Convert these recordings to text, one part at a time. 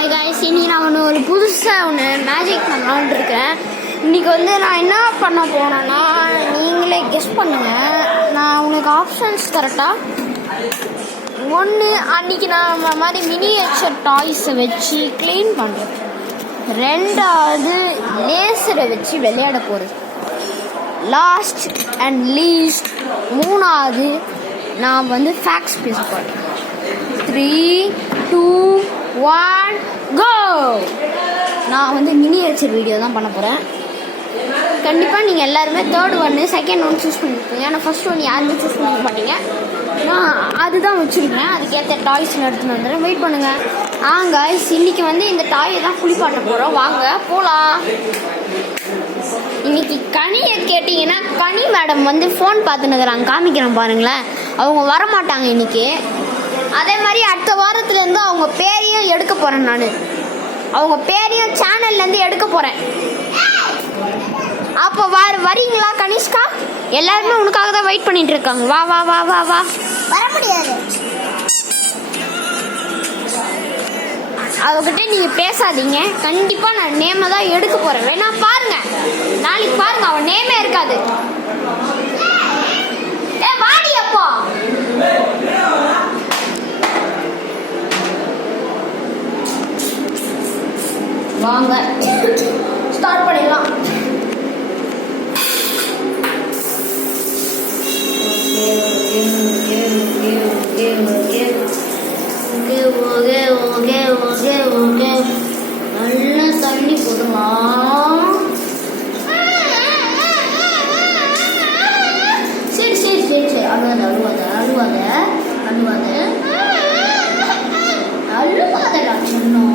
Hi guys, இன்னைக்கு நான் ஒரு புதுசாக மேஜிக் பண்ணலான்னு இருக்கேன். இன்றைக்கி நான் என்ன பண்ண போகிறேன்னா, நீங்களே கெஸ் பண்ணுங்கள். நான் உங்களுக்கு ஆப்ஷன்ஸ் கரெக்டாக ஒன்று, அன்றைக்கி நான் இந்த மாதிரி மினியேச்சர் டாய்ஸை வச்சு க்ளீன் பண்ணுறேன். ரெண்டாவது, லேசரை வச்சு விளையாட போகிறது. லாஸ்ட் அண்ட் லீஸ்ட் மூணாவது, நான் ஃபேக்ஸ் பேச போகிறேன். 3, 2, 1 கோ. நான் மினியேச்சர் வீடியோ தான் பண்ண போகிறேன். கண்டிப்பாக நீங்கள் எல்லாருமே தேர்ட் ஒன்று செகண்ட் ஒன்று சூஸ் பண்ணியிருப்பீங்க. ஆனால் ஃபர்ஸ்ட் ஒன்று யாருமே சூஸ் பண்ணிக்க மாட்டீங்க. நான் அதுதான் வச்சுருக்கேன். அதுக்கேற்ற டாய்ஸ் எடுத்துன்னு வந்துடுறேன். வெயிட் பண்ணுங்கள். காய்ஸ், இன்றைக்கி இந்த டாயை தான் குளிப்பாட்ட போகிறோம். வாங்க போகலாம். இன்னைக்கு கனியை கேட்டிங்கன்னா, கனி மேடம் ஃபோன் பார்த்துன்னுக்குறாங்க. காமிக்கிறேன் பாருங்களேன். அவங்க வரமாட்டாங்க இன்னைக்கு. அதே மாதிரி அடுத்த வாரத்துலேருந்து அவங்க பேரையும் எடுக்க போகிறேன். நான் அவங்க பேரையும் சேனல்லேருந்து எடுக்க போகிறேன். அப்போ வரீங்களா கனிஷ்கா? எல்லாருமே உனக்காக தான் வெயிட் பண்ணிட்டு இருக்காங்க. வா வா வா வா வா. வர முடியாது. அவகிட்ட நீங்கள் பேசாதீங்க. கண்டிப்பாக நான் நேமை தான் எடுக்க போகிறேன். வேணா பாருங்க, நாளைக்கு பாருங்க, அவன் நேமே இருக்காது. வாடி அப்போ. வாங்க ஸ்டார்ட் பண்ணிடலாம். நல்லா தண்ணி போடலாம். சரி சரி சரி சரி. அழுவாத அழுவாத அழுவாத அழுவாத அழுவாதடா சொன்னோம்.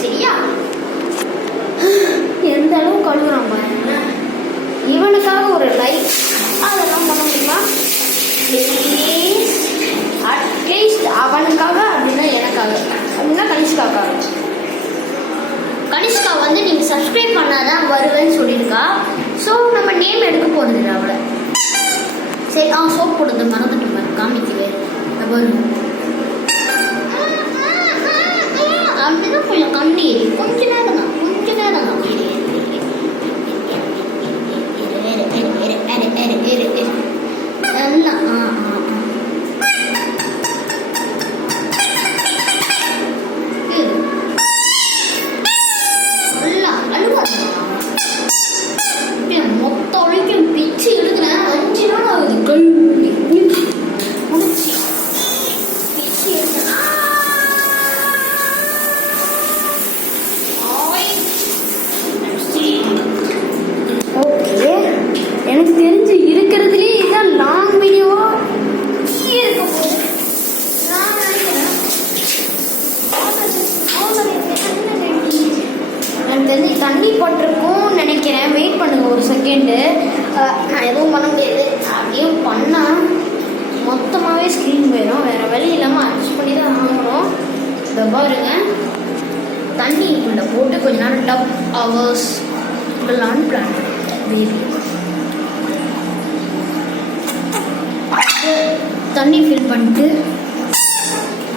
சரியா? எந்த அளவு கழுவுறான் பாருங்க. இவனுக்காக ஒரு லைக் அதெல்லாம் பண்ண முடியுமா? ப்ளீஸ் அட்லீஸ்ட் அவனுக்காக, அப்படின்னா எனக்காக, அப்படின்னா கனிஷ்காக்காக. கனிஷ்கா நீங்கள் சப்ஸ்கிரைப் பண்ணாதான் வருவேன்னு சொல்லியிருக்கா. ஸோ நம்ம நேம் எடுக்க போகிறது அவளை. சரி, சோப் போடுறது மறந்துட்டு பாரு, காமிக்கவே வரும். அப்படிதான் கொஞ்சம் கண்ணி கொஞ்ச நேரம் தான் மொத்த ஒழிக்கும் பிச்சு எடுக்கிறேன். 5 நாள் ஆகுது கழுவி முடிச்சு பிச்சு எடுக்கிறேன். எனக்கு தெரிஞ்சு இருக்கிறதுலே இதுதான் லாங் வீடியோவா இருக்க போகுது. நான் நினைக்கிறேன் எனக்கு தெரிஞ்சு தண்ணி போட்டிருக்கும் நினைக்கிறேன். வெயிட் பண்ணுங்க ஒரு செகண்டு. நான் எதுவும் பண்ண முடியாது. அப்படியே பண்ணால் மொத்தமாகவே ஸ்க்ரீன் போயிடும். வேறு வழி இல்லாமல் அட்ஜஸ்ட் பண்ணி தான் வாங்கணும். இதை பாருங்க, தண்ணி உள்ள போட்டு கொஞ்ச நேரம் டப் ஹவர்ஸ் லான் பிளான் பேபி தண்ணி ஃபில் பண்ணிட்டு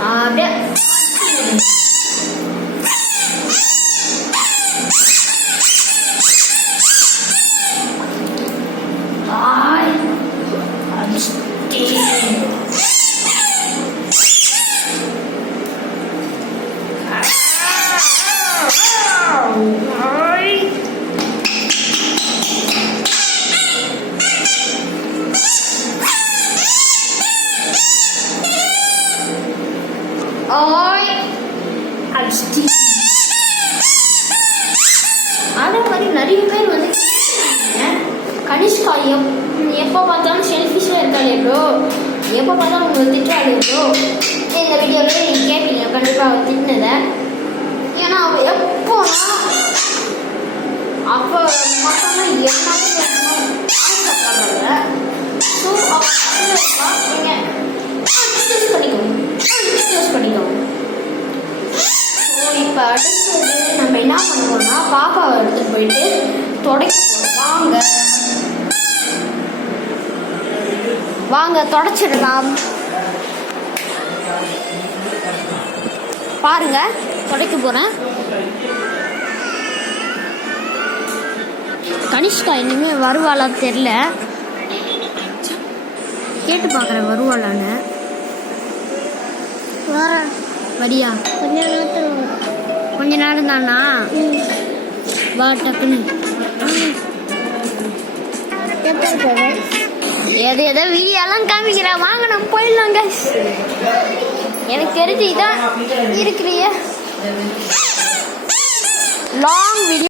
அப்படியே அதே மாதிரி நிறைய பேர் கனிஷ்கா எப்போ பார்த்தாலும் செல்ஃபிஷாக இருக்காளே ப்ரோ, எப்போ பார்த்தாலும் உங்களுக்கு திட்டாளே ப்ரோ. இந்த வீடியோவில் நீங்கள் கேட்பீங்க கண்டிப்பாக அவள் திட்டினதை. ஏன்னா அவள் எப்போனா அப்போ மட்டும்தான் எல்லாமே ஆசைப்படுறாங்க. ஸோ நீங்கள் சூஸ் பண்ணிக்கோங்க. ஸோ இப்போ அடுத்தது நம்ம என்ன பண்ணுவோம்னா, பாப்பாவை எடுத்துகிட்டு போயிட்டு தொடக்க வாங்க வாங்க தொடச்சிடலாம். பாருங்க, துடைக்க போகிறேன். கனிஷ்கா இனிமே வருவாளா தெரில, கேட்டு பார்க்குறேன் வருவாளான்னு. வரியா? கொஞ்ச நேரம் தானா? வா டக்குன்னு. எதோ வீடியோலாம் காமிக்கிறேன், வாங்க நம்ம போயிடலாங்க. எனக்கு தெரிஞ்சு இதான் இருக்கிறிய லாங் வீடியோ.